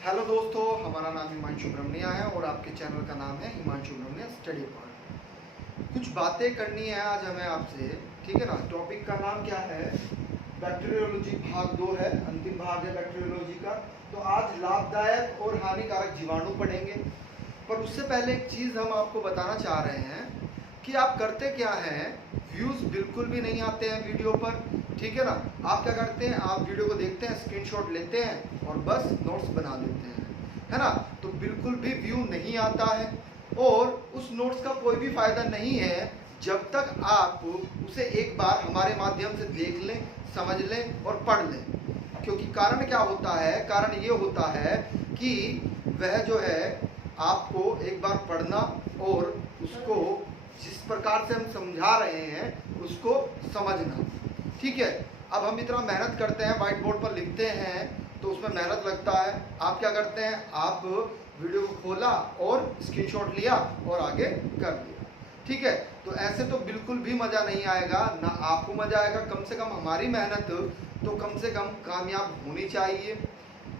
Hello दोस्तों, हमारा नाम हिमांशु ब्रह्मनिया है और आपके चैनल का नाम है हिमांशु ब्रह्मनिया स्टडी पॉइंट। कुछ बातें करनी है आज हमें आपसे, ठीक है ना। टॉपिक का नाम क्या है? बैक्टीरियोलॉजी भाग 2 है, अंतिम भाग है बैक्टीरियोलॉजी का। तो आज लाभदायक और हानिकारक जीवाणु पढ़ेंगे। पर उससे पहले एक चीज़ हम आपको बताना चाह रहे हैं कि आप करते क्या हैं, व्यूज़ बिल्कुल भी नहीं आते हैं वीडियो पर, ठीक है ना। आप क्या करते हैं, आप वीडियो को देखते हैं, स्क्रीनशॉट लेते हैं और बस नोट्स बना देते हैं, है ना। तो बिल्कुल भी व्यू नहीं आता है और उस नोट्स का कोई भी फ़ायदा नहीं है जब तक आप उसे एक बार हमारे माध्यम से देख लें, समझ लें और पढ़ लें। क्योंकि कारण क्या होता है, कारण ये होता है कि वह जो है आपको एक बार पढ़ना और उसको जिस प्रकार से हम समझा रहे हैं उसको समझना, ठीक है। अब हम इतना मेहनत करते हैं, व्हाइट बोर्ड पर लिखते हैं तो उसमें मेहनत लगता है। आप क्या करते हैं, आप वीडियो को खोला और स्क्रीनशॉट लिया और आगे कर दिया, ठीक है। तो ऐसे तो बिल्कुल भी मज़ा नहीं आएगा, ना आपको मज़ा आएगा। कम से कम हमारी मेहनत तो कम से कम कामयाब होनी चाहिए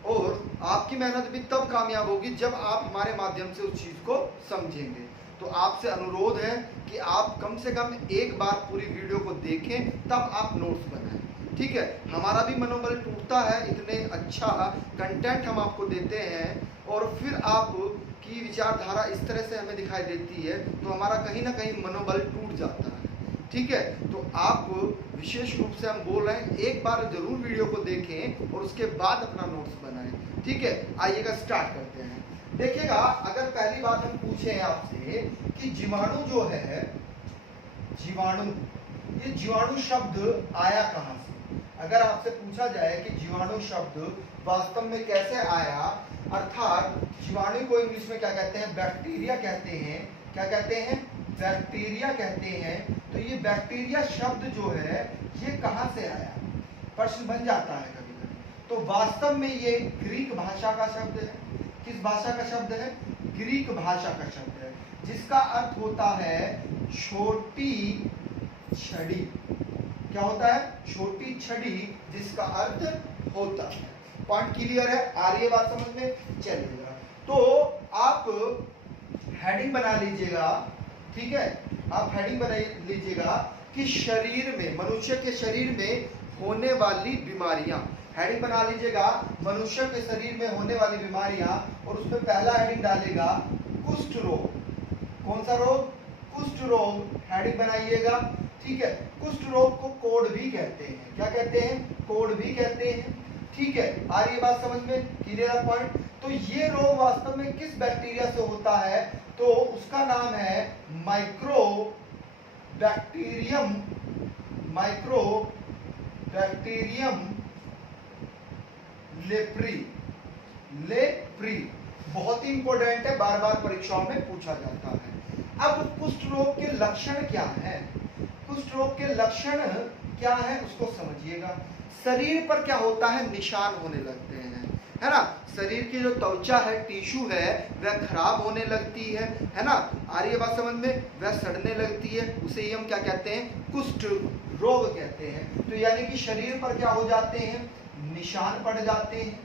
और आपकी मेहनत भी तब कामयाब होगी जब आप हमारे माध्यम से उस चीज़ को समझेंगे। तो आपसे अनुरोध है कि आप कम से कम एक बार पूरी वीडियो को देखें, तब आप नोट्स बनाएं, ठीक है। हमारा भी मनोबल टूटता है, इतने अच्छा कंटेंट हम आपको देते हैं और फिर आप की विचारधारा इस तरह से हमें दिखाई देती है तो हमारा कहीं ना कहीं मनोबल टूट जाता है, ठीक है। तो आप विशेष रूप से हम बोल रहे हैं, एक बार जरूर वीडियो को देखें और उसके बाद अपना नोट्स बनाएं, ठीक है। आइएगा स्टार्ट करते हैं। देखिएगा, अगर पहली बात हम पूछें आपसे कि जीवाणु जो है, जीवाणु, ये जीवाणु शब्द आया कहाँ से? अगर आपसे पूछा जाए कि जीवाणु शब्द वास्तव में कैसे आया, अर्थात जीवाणु को इंग्लिश में क्या कहते हैं, बैक्टीरिया कहते हैं। क्या कहते हैं? बैक्टीरिया कहते हैं। तो ये बैक्टीरिया शब्द जो है ये कहाँ से आया, प्रश्न बन जाता है कभी कभी। तो वास्तव में ये ग्रीक भाषा का शब्द है। किस भाषा का शब्द है? ग्रीक भाषा का शब्द है, जिसका अर्थ होता है छोटी छड़ी। क्या होता है? छोटी छड़ी, जिसका अर्थ होता है। पॉइंट क्लियर है? आ रही है बात समझ में? चलिएगा, तो आप हेडिंग बना लीजिएगा, ठीक है। आप हेडिंग बना लीजिएगा कि शरीर में, मनुष्य के शरीर में होने वाली बीमारियां। हेडिंग बना लीजिएगा, मनुष्य के शरीर में होने वाली बीमारियां, और उसमें पहला हेडिंग डालेगा कुष्ठ रोग। कौन सा रोग? कुष्ठ रोग। हेडिंग बनाइएगा, ठीक है। कुष्ठ रोग को कोढ़ भी कहते हैं। क्या कहते हैं? कोढ़ भी कहते हैं, ठीक है। आ रही है बात समझ में? Clear point? तो ये रोग वास्तव में किस बैक्टीरिया से होता है? तो उसका नाम है micro bacterium, micro bacterium leprae. Leprae बहुत ही इंपॉर्टेंट है, बार बार परीक्षाओं में पूछा जाता है। अब कुष्ठ रोग के लक्षण क्या है? कुष्ठ रोग के लक्षण क्या है उसको समझिएगा। शरीर पर क्या होता है? निशान होने लगते हैं, है ना। शरीर की जो त्वचा है, टिश्यू है, वह खराब होने लगती है ना। आ रही है बात समझ में? वह सड़ने लगती है, उसे ही हम क्या कहते हैं? कुष्ठ रोग कहते हैं। तो यानी कि शरीर पर क्या हो जाते हैं? निशान पड़ जाते हैं।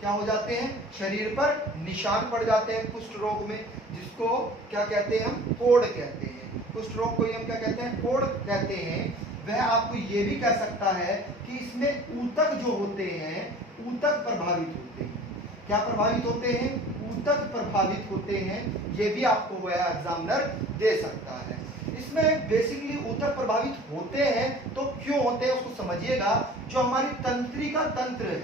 क्या हो जाते हैं? शरीर पर निशान पड़ जाते हैं कुष्ठ रोग में, जिसको क्या कहते हैं? हम कोढ़ कहते हैं। कुष्ठ रोग को हम क्या कहते हैं? कोढ़ कहते हैं। वह आपको ये भी कह सकता है कि इसमें ऊतक जो होते हैं, ऊतक प्रभावित होते हैं। क्या प्रभावित होते हैं? ऊतक प्रभावित होते हैं। ये भी आपको वह एग्जामिनर दे सकता है। इसमें बेसिकली ऊतक प्रभावित होते हैं तो क्यों होते हैं उसको समझिएगा। जो हमारी तंत्रिका तंत्र है,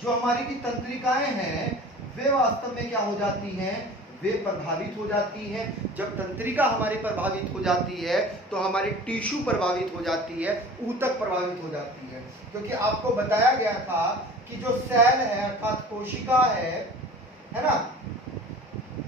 जो हमारी की तंत्रिकाएं हैं, वे वास्तव में क्या हो जाती हैं? वे प्रभावित हो जाती हैं। जब तंत्रिका हमारी प्रभावित हो जाती है तो हमारी टिश्यू प्रभावित हो जाती है, ऊतक प्रभावित हो जाती है। क्योंकि आपको बताया गया था कि जो सेल है अर्थात कोशिका है ना,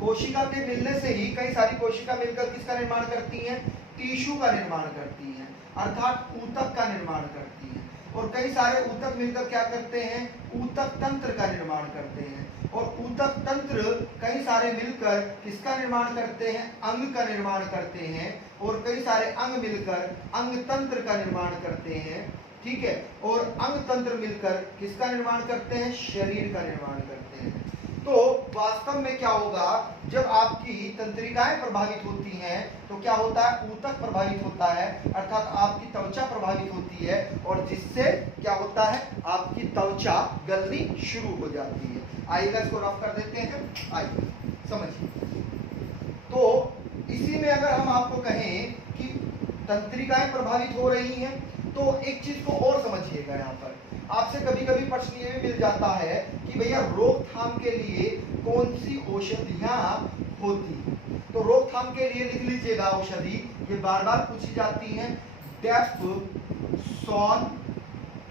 कोशिका के मिलने से ही कई सारी कोशिका मिलकर किसका निर्माण करती हैं? टिश्यू का निर्माण करती हैं, अर्थात ऊतक का निर्माण करती हैं। और कई सारे ऊतक मिलकर क्या करते हैं? ऊतक तंत्र का निर्माण करते हैं। और ऊतक तंत्र कई सारे मिलकर किसका निर्माण करते हैं? अंग का निर्माण करते हैं। और कई सारे अंग मिलकर अंग तंत्र का निर्माण करते हैं, ठीक है। और अंग तंत्र मिलकर किसका निर्माण करते हैं? शरीर का निर्माण करते हैं। तो वास्तव में क्या होगा, जब आपकी तंत्रिकाएं प्रभावित होती हैं तो क्या होता है, ऊतक प्रभावित होता है, अर्थात आपकी त्वचा प्रभावित होती है, और जिससे क्या होता है, आपकी त्वचा गलनी शुरू हो जाती है। आइएगा इसको रफ कर देते हैं, आइए समझिए। तो इसी में अगर हम आपको कहें कि तंत्रिकाएं प्रभावित हो रही हैं, तो एक चीज को और समझिएगा। यहाँ पर आपसे कभी कभी प्रश्न ये भी मिल जाता है कि भैया रोकथाम के लिए कौन सी औषधियां होती हैं। तो रोकथाम के लिए लिख लीजिएगा औषधि, ये बार बार पूछी जाती हैं। डेफ सॉन,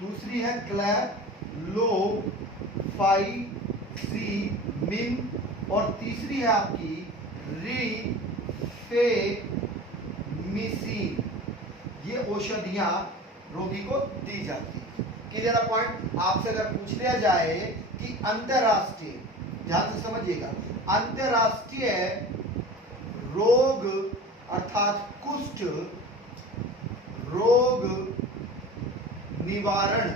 दूसरी है क्लैलोफाइसिमिन, और तीसरी है आपकी रिफेमिसिन। ये औषधियां रोगी को दी जाती है। Clear point. आपसे अगर पूछ लिया जाए कि अंतरराष्ट्रीय, ध्यान से समझिएगा, अंतरराष्ट्रीय रोग अर्थात कुष्ठ रोग निवारण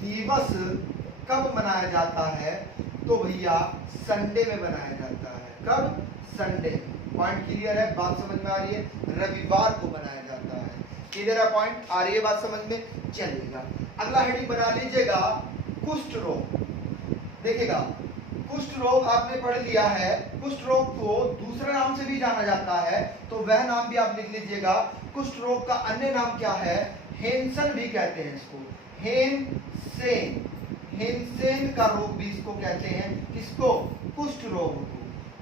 दिवस कब मनाया जाता है, तो भैया संडे में मनाया जाता है। कब? संडे। पॉइंट क्लियर है, बात समझ में आ रही है? रविवार को मनाया जाता है। क्लियर है पॉइंट, आ रही है बात समझ में? चलिएगा अगला हेडिंग बना लीजिएगा, कुष्ठ रोग। देखिएगा कुष्ठ रोग आपने पढ़ लिया है, कुष्ठ रोग को दूसरे नाम से भी जाना जाता है, तो वह नाम भी आप लिख लीजिएगा। कुष्ठ रोग का अन्य नाम क्या है? हेंसन भी कहते हैं इसको, हेनसेन। हेनसेन का रोग भी इसको कहते हैं। किसको? कुष्ठ रोग को।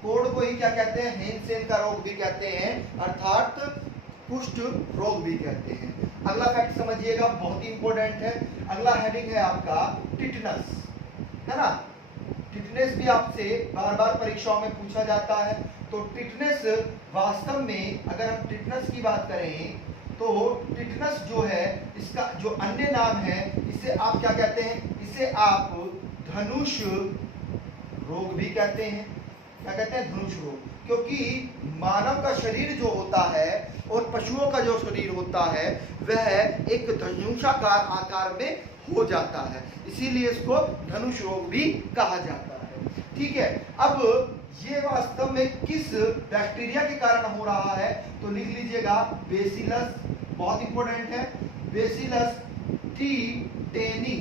कोड को ही क्या कहते हैं? हेनसेन का रोग भी कहते हैं, अर्थात कुष्ठ रोग भी कहते हैं। अगला फैक्ट समझिएगा, बहुत ही इंपॉर्टेंट है। अगला हेडिंग है आपका टिटनस, है ना। टिटनेस भी आपसे बार बार परीक्षाओं में पूछा जाता है। तो टिटनेस वास्तव में अगर हम टिटनस की बात करें तो टिटनस जो है, इसका जो अन्य नाम है, इसे आप क्या कहते हैं? इसे आप धनुष रोग भी कहते हैं। क्या कहते हैं? धनुष रोग। क्योंकि मानव का शरीर जो होता है और पशुओं का जो शरीर होता है वह एक धनुषाकार आकार में हो जाता है, इसीलिए इसको धनुष रोग भी कहा जाता है। ठीक है, अब ये वास्तव में किस बैक्टीरिया के कारण हो रहा है, तो लिख लीजिएगा बेसिलस, बहुत इंपॉर्टेंट है, बेसिलस टीटेनी।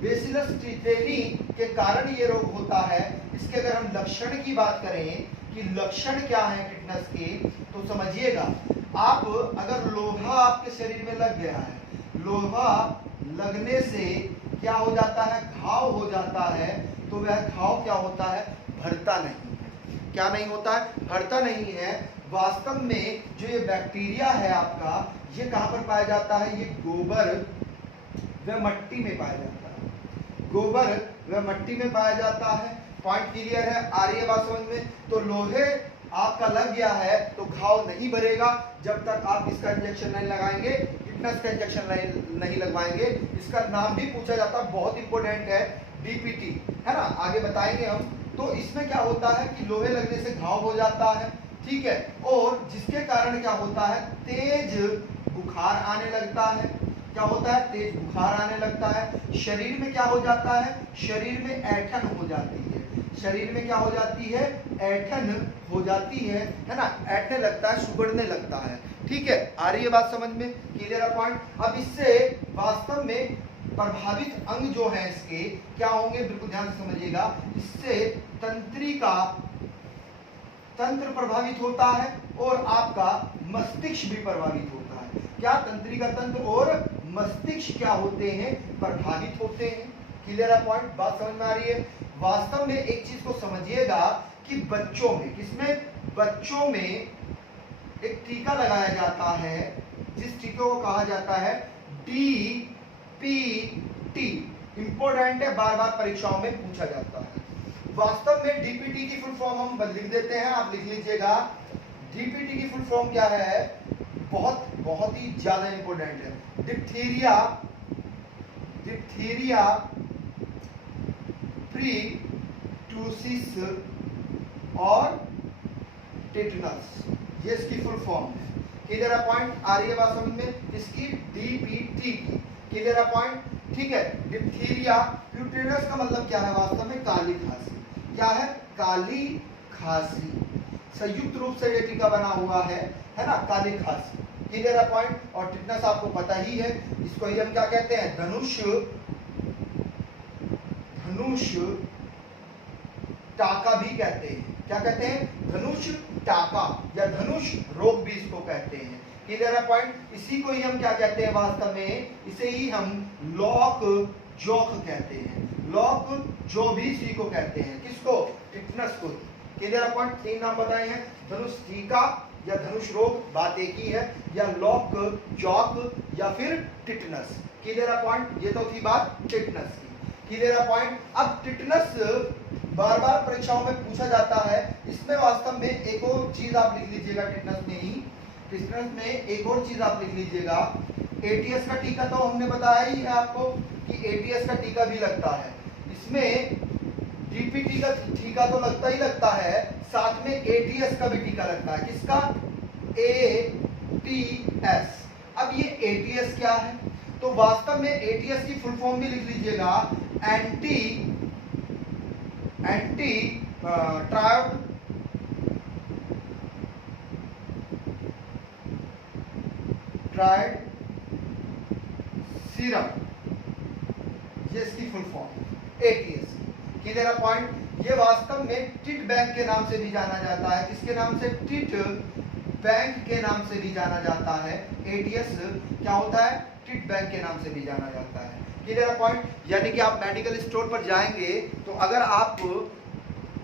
बेसिलस टीटेनी के कारण ये रोग होता है। इसके अगर हम लक्षण की बात करें कि लक्षण क्या है टिटनस के, तो समझिएगा, आप अगर लोहा आपके शरीर में लग गया है, लोहा लगने से क्या हो जाता है? घाव हो जाता है। तो वह घाव क्या होता है? भरता नहीं है। क्या नहीं होता है? भरता नहीं है। वास्तव में जो ये बैक्टीरिया है आपका, ये कहां पर पाया जाता है? ये गोबर व मट्टी में पाया जाता है। गोबर व मट्टी में पाया जाता है। पॉइंट क्लियर है, आ रही है बात समझ में? तो लोहे आपका लग गया है तो घाव नहीं भरेगा जब तक आप इसका इंजेक्शन नहीं लगाएंगे, टिटनस का इंजेक्शन नहीं लगवाएंगे। इसका नाम भी पूछा जाता है, बहुत इंपॉर्टेंट है, डीपीटी, है ना, आगे बताएंगे हम। तो इसमें क्या होता है कि लोहे लगने से घाव हो जाता है, ठीक है, और जिसके कारण क्या होता है? तेज बुखार आने लगता है। क्या होता है? तेज बुखार आने लगता है। शरीर में क्या हो जाता है? शरीर में ऐंठन हो जाती है। शरीर में क्या हो जाती है? ऐंठन हो जाती है ना, ऐंठने लगता है, सुगड़ने लगता है। ठीक है, आ रही है बात समझ में? क्लियर है पॉइंट? अब इससे वास्तव में प्रभावित अंग जो है इसके क्या होंगे, बिल्कुल ध्यान से समझिएगा। इससे तंत्रिका तंत्र प्रभावित होता है और आपका मस्तिष्क भी प्रभावित होता है। क्या? तंत्रिका तंत्र और मस्तिष्क क्या होते हैं? प्रभावित होते हैं। क्लियर है पॉइंट? बात समझ में आ रही है? वास्तव में एक चीज को समझिएगा कि बच्चों में, किसमें? बच्चों में एक टीका लगाया जाता है जिस टीके को कहा जाता है डीपीटी। इंपॉर्टेंट है, बार बार परीक्षाओं में पूछा जाता है। वास्तव में डीपीटी की फुल फॉर्म हम लिख देते हैं, आप लिख लीजिएगा। डीपीटी की फुल फॉर्म क्या है? बहुत बहुत ही ज्यादा इंपॉर्टेंट है। डिप्थीरिया प्रीटूसिस और टिटनस, ये इसकी फुल फॉर्म है। क्लियर है पॉइंट? आ रही है बात समझ में? इसकी डीपीटी की। क्लियर है पॉइंट, ठीक है। डिप्थीरिया यूटेरस का मतलब क्या है वास्तव में, काली खांसी। क्या है, काली खांसी, संयुक्त रूप से ये टीका बना हुआ है ना, काली खांसी। क्लियर है पॉइंट। और टिटनस आपको पता ही है, इसको ही हम क्या कहते हैं, धनुष टाका भी कहते हैं। क्या कहते हैं, धनुष टाका या धनुष रोग भी इसको कहते हैं। क्लियर है पॉइंट। इसी को ही हम क्या कहते हैं वास्तव में, इसे ही हम लॉक जॉक कहते हैं। लॉक जो भी इसी को कहते हैं, किसको, टिटनस को। Clear point. 3 नाम बताए हैं, धनुष टीका या धनुष रोग, बात एक ही है, या लॉक जॉक या फिर टिटनस। Clear point. ये तो थी बात टिटनस की। Clear point. अब टिटनस बार बार परीक्षाओं में पूछा जाता है, इसमें वास्तव में एक और चीज आप लिख लीजिएगा, टिटनस में ही, टिटनस में एक और चीज आप लिख लीजिएगा, एटीएस का टीका तो हमने बताया ही है आपको कि एटीएस का टीका भी लगता है। इसमें डीपीटी का टीका तो लगता ही लगता है, साथ में एटीएस का भी टीका लगता है। किसका, एटीएस। अब ये एटीएस क्या है, तो वास्तव में एटीएस की फुल फॉर्म भी लिख लीजिएगा, एंटी ट्राइड सीरम, ये इसकी full form ATS. Clear point. ये वास्तव में टिट बैंक के नाम से भी जाना जाता है। किसके नाम से, टिट बैंक के नाम से भी जाना जाता है। एटीएस क्या होता है, टिट बैंक के नाम से भी जाना जाता है। Clear point. यानी कि आप मेडिकल स्टोर पर जाएंगे तो अगर आप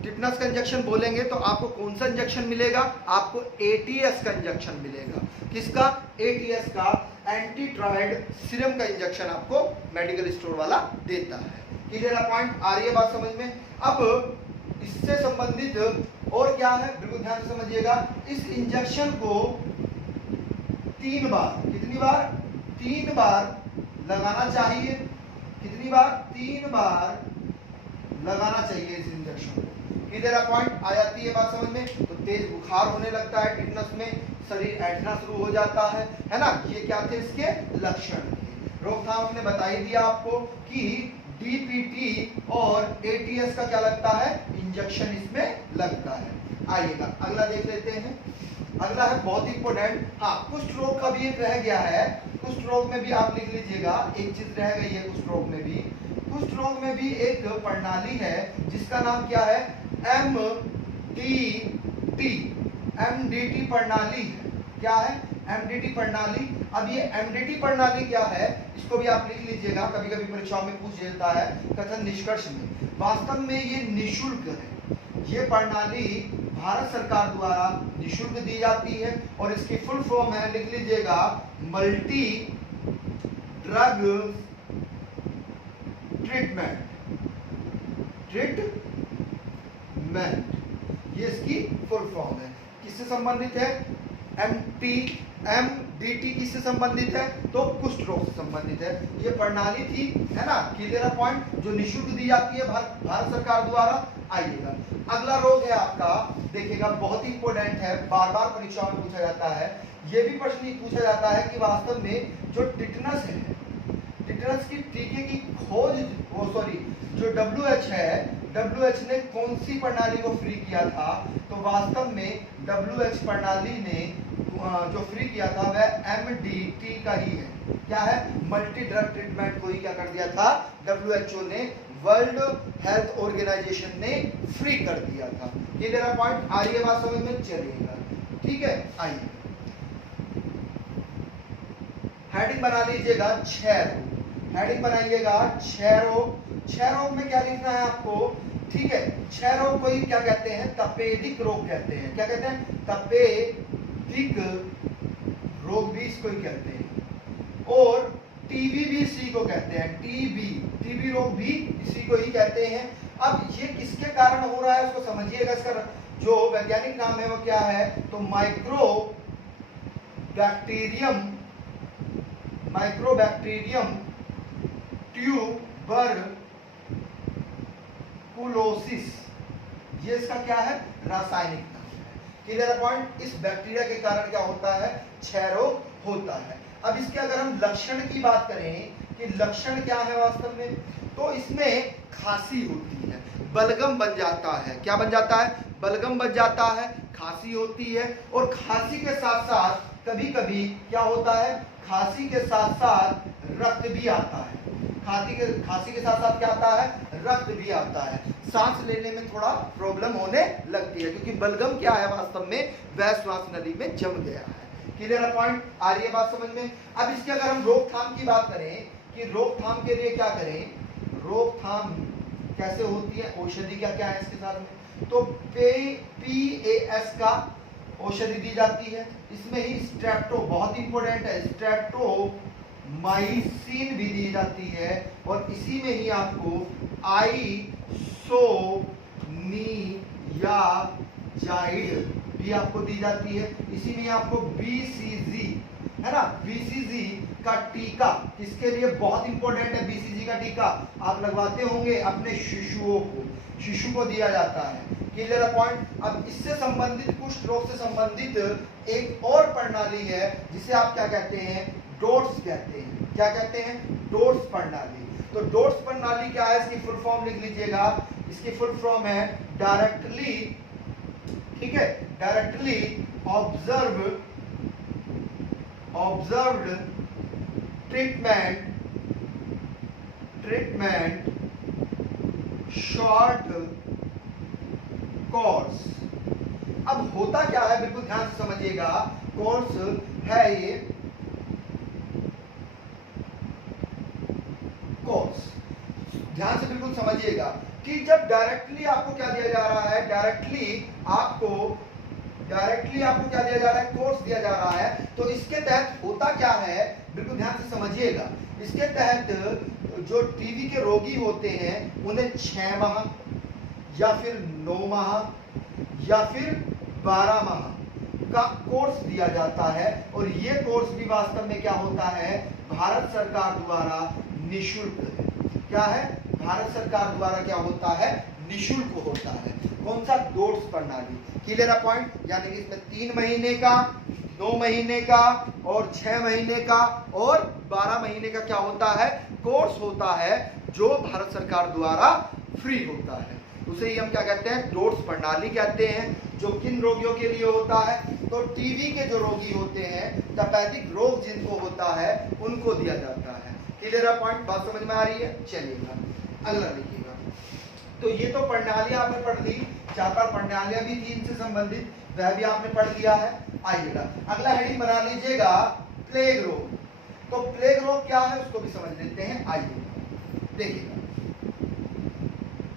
टिटनस का इंजेक्शन बोलेंगे तो आपको कौन सा इंजेक्शन मिलेगा, आपको एटीएस का इंजेक्शन मिलेगा। किसका, एटीएस का, एंटीट्राइड सीरम का इंजेक्शन आपको मेडिकल स्टोर वाला देता है। Clear point. आ रही है बात समझ में। अब इससे संबंधित और क्या है, बिल्कुल ध्यान से समझिएगा। इस इंजेक्शन को 3 बार, कितनी बार, 3 बार लगाना चाहिए। कितनी बार, 3 बार लगाना चाहिए इस इंजेक्शन को। Clear point. आ जाती है बात समझ में। तो तेज बुखार होने लगता है टिटनस में, शरीर ऐंठना शुरू हो जाता है ना। ये क्या थे इसके लक्षण थे। रोकथाम हमने बता ही दिया आपको कि डीपीटी और एटीएस का क्या लगता है, इंजेक्शन इसमें लगता है। आइएगा अगला देख लेते हैं। अगला है बहुत इंपोर्टेंट, हाँ, कुष्ठ रोग का भी एक रह गया है। कुष्ठ रोग में भी आप लिख लीजिएगा, एक चीज रह गई है कुष्ठ रोग में भी। कुष्ठ रोग में भी एक प्रणाली है जिसका नाम क्या है, एमडीटी प्रणाली है। क्या है, एमडीटी प्रणाली। अब ये एमडीटी प्रणाली क्या है, इसको भी आप लिख लीजिएगा, कभी कभी परीक्षाओं में पूछ लेता है कथन निष्कर्ष में। वास्तव में ये निःशुल्क है। ये प्रणाली भारत सरकार द्वारा निःशुल्क दी जाती है और इसकी फुल फॉर्म है, लिख लीजिएगा, मल्टी ड्रग ट्रीटमेंट। ये इसकी फुल फॉर्म है। किससे संबंधित है, एमडीटी किससे संबंधित है, तो कुष्ठ रोग से संबंधित है। ये प्रणाली थी, है ना। Clear point. जो निःशुल्क दी जाती है भारत सरकार द्वारा। आइएगा अगला रोग है आपका, देखिएगा बहुत ही इंपॉर्टेंट है, बार बार परीक्षाओं में पूछा जाता है। ये भी प्रश्न पूछा जाता है कि वास्तव में जो टिटनस है, टिटनस की टीके की खोज, जो WHO है, WHO ने कौन सी प्रणाली को फ्री किया था, तो वास्तव में WHO प्रणाली ने जो फ्री किया था वह एमडीटी का ही है। क्या है, मल्टी ड्रग ट्रीटमेंट को ही क्या कर दिया था, WHO ने, वर्ल्ड हेल्थ ऑर्गेनाइजेशन ने फ्री कर दिया था। Clear point. आ रही है बात समझ में, चलिएगा ठीक है। आइए हेडिंग बना लीजिएगा, 6 रोग। हेडिंग बनाइएगा 6 रोग। 6 रोग में क्या लिखना है आपको, ठीक है। 6 रोग को ही क्या कहते हैं, तपेदिक रोग कहते हैं। क्या कहते हैं, तपेदिक रोग भी इसको ही कहते हैं। और टीबी भी इसी को कहते हैं, टीबी रोग भी इसी को ही कहते हैं। अब ये किसके कारण हो रहा है उसको समझिएगा। इसका जो वैज्ञानिक नाम है वो क्या है, तो माइक्रोबैक्टीरियम ट्यूबरकुलोसिस। ये इसका क्या है, रासायनिक नाम है। Clear point. इस बैक्टीरिया के कारण क्या होता है, क्षय रोग होता है। अब इसके अगर हम लक्षण की बात करें कि लक्षण क्या है वास्तव में, तो इसमें खांसी होती है, बलगम बन जाता है। क्या बन जाता है? बलगम बन जाता है, खांसी होती है। और खांसी के साथ साथ कभी कभी क्या होता है, खांसी के साथ साथ रक्त भी आता है। खांसी के साथ साथ क्या आता है? रक्त भी आता है। सांस लेने में थोड़ा प्रॉब्लम होने लगती है, क्योंकि बलगम क्या है वास्तव में, वह श्वास नली में जम गया है। क्लियर है पॉइंट? आ रही है बात समझ में? अब इसके अगर हम रोकथाम की बात करें कि रोकथाम के लिए क्या करें, रोकथाम कैसे होती है, औषधि क्या क्या है इसके साथ में, तो PAS का औषधि दी जाती है। इसमें ही स्ट्रेप्टो बहुत इंपॉर्टेंट है, स्ट्रेप्टोमाइसिन भी दी जाती है। और इसी में ही आपको आइसोनियाजाइड भी आपको दी जाती है। इसी में आपको BCG है ना, BCG का टीका किसके लिए बहुत इंपॉर्टेंट है, BCG का टीका आप लगवाते होंगे अपने शिशु को दिया जाता है। Clear point? अब इससे संबंधित, कुष्ठ रोग से संबंधित एक और प्रणाली है जिसे आप क्या कहते हैं, डोट्स कहते हैं। क्या कहते हैं? डोट्स प्रणाली। तो डोट्स प्रणाली क्या है, इसकी फुल फॉर्म लिख लीजिएगा। इसकी फुल फॉर्म है डायरेक्टली, ठीक है, directly observed treatment short course. अब होता क्या है, बिल्कुल ध्यान से समझिएगा, कोर्स है ये कोर्स, ध्यान से बिल्कुल समझिएगा कि जब डायरेक्टली आपको क्या दिया जा रहा है, डायरेक्टली आपको क्या दिया जा रहा है, कोर्स दिया जा रहा है। तो इसके तहत होता क्या है, बिल्कुल ध्यान से समझिएगा। इसके तहत जो टीबी के रोगी होते हैं उन्हें 6 माह या फिर 9 माह या फिर 12 माह का कोर्स दिया जाता है। और ये कोर्स भी वास्तव में क्या होता है, भारत सरकार द्वारा निःशुल्क है। क्या है? भारत सरकार द्वारा क्या होता है, निःशुल्क होता है। कौन सा? डोट्स प्रणाली। क्लियर है पॉइंट? यानी कि इसमें 3 महीने का, 9 महीने का और 6 महीने का और 12 महीने का क्या होता है, कोर्स होता है, जो भारत सरकार द्वारा फ्री होता है। उसे ही हम क्या कहते हैं, डोट्स प्रणाली कहते हैं। जो किन रोगियों के लिए होता है, तो टीबी के जो रोगी होते हैं, तपेदिक रोग जिनको होता है, उनको दिया जाता है। क्लियर है पॉइंट? बात समझ में आ रही है? चलिएगा अगला लिखिएगा। तो ये तो प्रणाली आपने पढ़ ली, 4 प्रणालियां भी थी इनसे संबंधित, वह भी आपने पढ़ लिया है। आइएगा अगला हेडिंग बना लीजिएगा, प्लेग रोग। तो प्लेग रोग क्या है उसको भी समझ लेते हैं। आइए देखिएगा,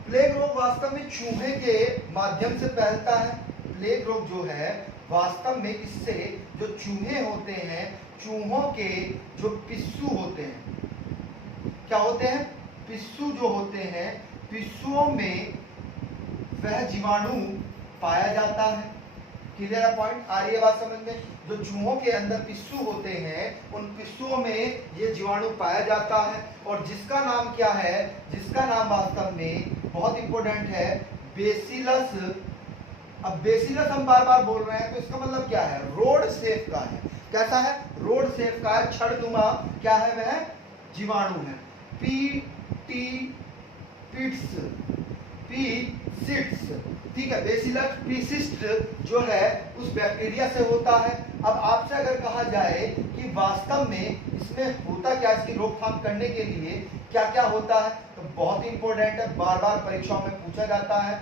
प्लेग रोग वास्तव में चूहे के माध्यम से फैलता है। प्लेग रोग जो है वास्तव में इससे जो चूहे होते हैं, चूहों के जो पिस्सू होते हैं, क्या होते हैं, पिस्सू जो होते हैं, पिस्सुओं में वह जीवाणु पाया जाता है। Clear point? आ रही है बात समझ में? जो चूहों के अंदर पिस्सू होते हैं, उन पिस्सुओं में ये जीवाणु पाया जाता है। और जिसका नाम क्या है, जिसका नाम वास्तव में बहुत इंपॉर्टेंट है, बेसिलस। अब बेसिलस हम बार बार बोल रहे हैं, तो इसका मतलब क्या है, रोड सेफ का है। कैसा है? रोड सेफ का है, छड़नुमा क्या है, वह जीवाणु है। पीसिट्स, ठीक है, बेसिलस पीसिस्ट जो है उस बैक्टीरिया से होता है। अब आपसे अगर कहा जाए कि वास्तव में इसमें होता क्या, इसकी रोकथाम करने के लिए क्या क्या होता है, तो बहुत इंपॉर्टेंट है, बार बार परीक्षाओं में पूछा जाता है।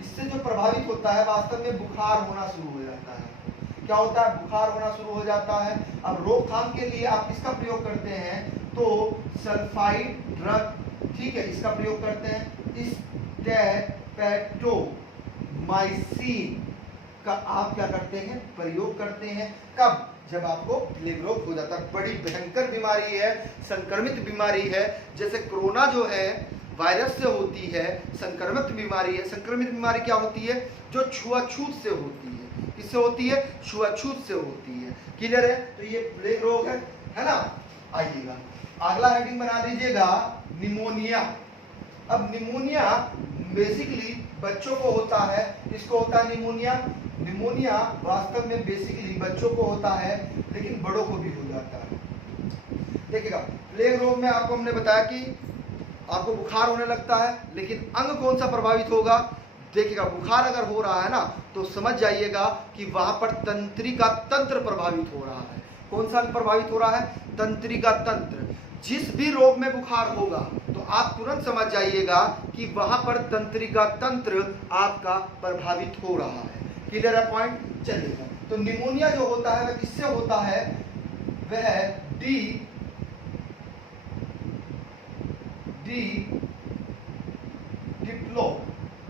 इससे जो प्रभावित होता है, वास्तव में बुखार होना शुरू हो जाता है। क्या होता है? बुखार होना शुरू हो जाता है। अब रोकथाम के लिए आप किसका प्रयोग करते हैं, तो सल्फाइड ड्रग, ठीक है, इसका प्रयोग करते हैं। स्ट्रेप्टोमाइसिन का आप क्या करते हैं, प्रयोग करते हैं। कब? जब आपको प्लेग रोग हो जाता है। बड़ी भयंकर बीमारी है, संक्रमित बीमारी है। जैसे कोरोना जो है वायरस से होती है, संक्रमित बीमारी है। संक्रमित बीमारी क्या होती है, जो छुआछूत से होती है। किससे होती है? छुआछूत से होती है। क्लियर है? तो ये प्लेग रोग है ना। आइएगा अगला हेडिंग बना दीजिएगा, निमोनिया। अब निमोनिया बेसिकली बच्चों को होता है। किसको होता है निमोनिया? निमोनिया वास्तव में बेसिकली बच्चों को होता है, लेकिन बड़ों को भी हो जाता है। देखिएगा प्लेग रोग में आपको हमने बताया कि आपको बुखार होने लगता है, लेकिन अंग कौन सा प्रभावित होगा? देखिएगा बुखार अगर हो रहा है ना तो समझ जाइएगा कि वहां पर तंत्रिका तंत्र प्रभावित हो रहा है। कौन सा प्रभावित हो रहा है? तंत्रिका तंत्र। जिस भी रोग में बुखार होगा तो आप तुरंत समझ जाइएगा कि वहां पर तंत्रिका तंत्र आपका प्रभावित हो रहा है। क्लियर है पॉइंट? चलिएगा तो निमोनिया जो होता है वह किससे होता है? वह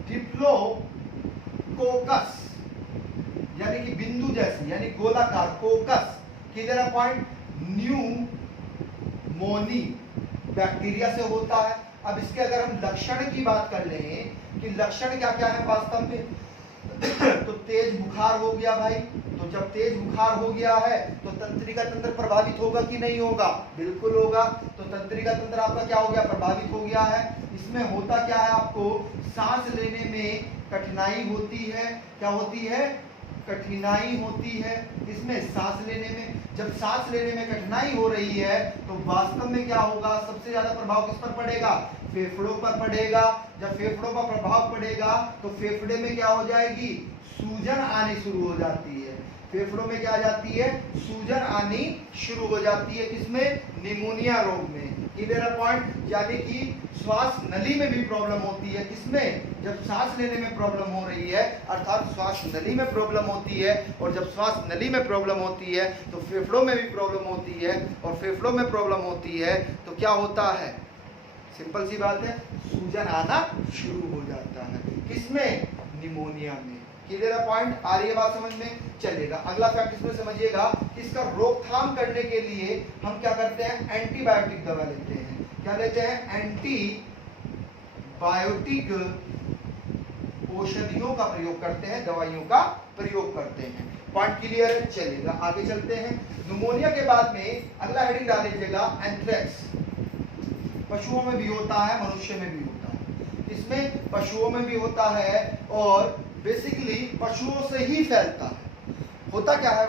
डिप्लोकोकस यानी कि बिंदु जैसी यानी गोलाकार कोकस। क्लियर है पॉइंट? न्यूमोनी बैक्टीरिया से होता है। अब इसके अगर हम लक्षण की बात कर लें कि लक्षण क्या क्या है वास्तव में तो तेज बुखार हो गया भाई, तो जब तेज बुखार हो गया है तो तंत्रिका तंत्र प्रभावित होगा कि नहीं होगा? बिल्कुल होगा। तो तंत्रिका तंत्र आपका क्या हो गया? प्रभावित हो गया है। इसमें होता क्या है? आपको सांस लेने में कठिनाई होती है। क्या होती है? कठिनाई होती है इसमें सांस लेने में। जब सांस लेने में कठिनाई हो रही है तो वास्तव में क्या होगा? सबसे ज्यादा प्रभाव किस पर पड़ेगा? फेफड़ों पर पड़ेगा। जब फेफड़ों पर प्रभाव पड़ेगा तो फेफड़े में क्या हो जाएगी? सूजन आनी शुरू हो जाती है। फेफड़ों में क्या आ जाती है? सूजन आनी शुरू हो जाती है। किसमें? निमोनिया रोग में। क्लियर है पॉइंट? यानी कि श्वास नली में भी प्रॉब्लम होती है। किसमें? जब सांस लेने में प्रॉब्लम हो रही है अर्थात श्वास नली में प्रॉब्लम होती है, और जब श्वास नली में प्रॉब्लम होती है तो फेफड़ों में भी प्रॉब्लम होती है, और फेफड़ों में प्रॉब्लम होती है तो क्या होता है? सिंपल सी बात है, सूजन आना शुरू हो जाता है। किसमें? निमोनिया में। क्लियर है पॉइंट? आ रही है बात समझ में? चलेगा अगला फैक्ट इसमें समझिएगा कि इसका रोकथाम करने के लिए हम क्या करते हैं? एंटीबायोटिक दवा लेते हैं। क्या लेते हैं? एंटीबायोटिक औषधियों का प्रयोग करते हैं, दवाइयों का प्रयोग करते हैं। पॉइंट क्लियर है? चलेगा आगे चलते हैं। निमोनिया के बाद में अगला हेडिंग डाल लीजिएगा एंथ्रेक्स। पशुओं में भी होता है, मनुष्य में भी होता है। इसमें पशुओं में भी होता है और बेसिकली पशुओं से ही फैलता है। होता क्या है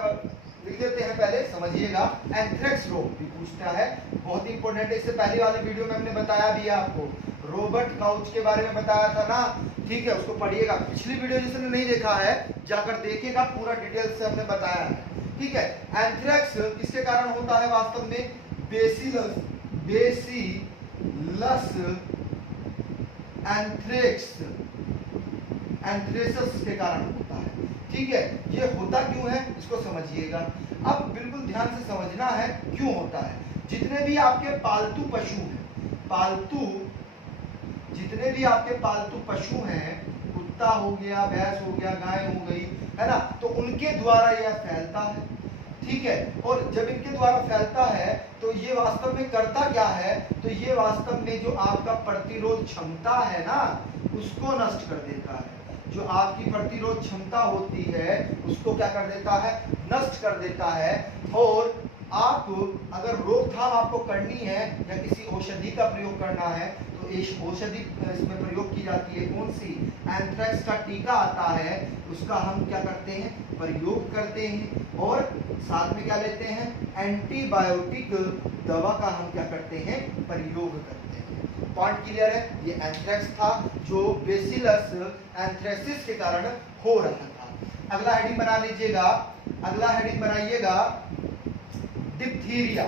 लिख देते हैं, पहले समझिएगा। एंथ्रेक्स रोग भी पूछता है, बहुत ही इंपॉर्टेंट है। इससे पहले वाली वीडियो में हमने बताया भी है आपको, रॉबर्ट काउच के बारे में बताया था ना, ठीक है, उसको पढ़िएगा। पिछली वीडियो जिसने नहीं देखा है जाकर देखिएगा, पूरा डिटेल से हमने बताया है, ठीक है। एंथ्रेक्स किसके कारण होता है? वास्तव में बेसिलस एंथ्रेक्स के कारण होता है, ठीक है। ये होता क्यों है इसको समझिएगा। अब बिल्कुल ध्यान से समझना है क्यों होता है। जितने भी आपके पालतू पशु हैं, जितने भी आपके पालतू पशु हैं, कुत्ता हो गया, भैंस हो गया, गाय हो गई, है ना, तो उनके द्वारा यह फैलता है, ठीक है। और जब इनके द्वारा फैलता है तो ये वास्तव में करता क्या है? तो ये वास्तव में जो आपका प्रतिरोध क्षमता है ना, उसको नष्ट कर देता है। जो आपकी प्रतिरोध क्षमता होती है उसको क्या कर देता है? नष्ट कर देता है। और आप अगर रोकथाम आपको करनी है या किसी औषधि का प्रयोग करना है तो इस औषधि इसमें प्रयोग की जाती है। कौन सी? एंथ्रेक्स का टीका आता है, उसका हम क्या करते हैं? प्रयोग करते हैं। और साथ में क्या लेते हैं? एंटीबायोटिक दवा का हम क्या करते हैं? प्रयोग करते हैं। पॉइंट क्लियर है? ये एंथ्रेक्स था जो बेसिलस एंथ्रेसिस के कारण हो रहा था। अगला हेडिंग बना लीजिएगा, अगला हेडिंग बनाइएगा डिप्थीरिया।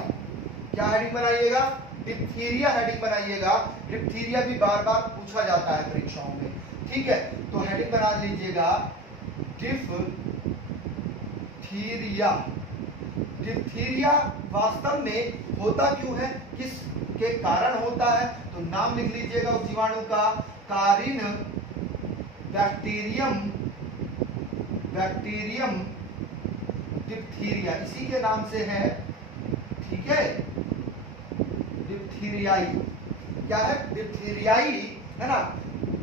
क्या हेडिंग बनाइएगा? डिप्थीरिया हेडिंग बनाइएगा। डिप्थीरिया भी बार बार पूछा जाता है परीक्षाओं में, ठीक है। तो हेडिंग बना लीजिएगा डिप्थीरिया। डिप्थीरिया वास्तव में होता क्यों है, किस के कारण होता है? तो नाम लिख लीजिएगा उस जीवाणु का, कारिन बैक्टीरियम डिप्थीरिया, इसी के नाम से है, ठीक है। डिप्थीरियाई क्या है? डिप्थीरियाई, है ना।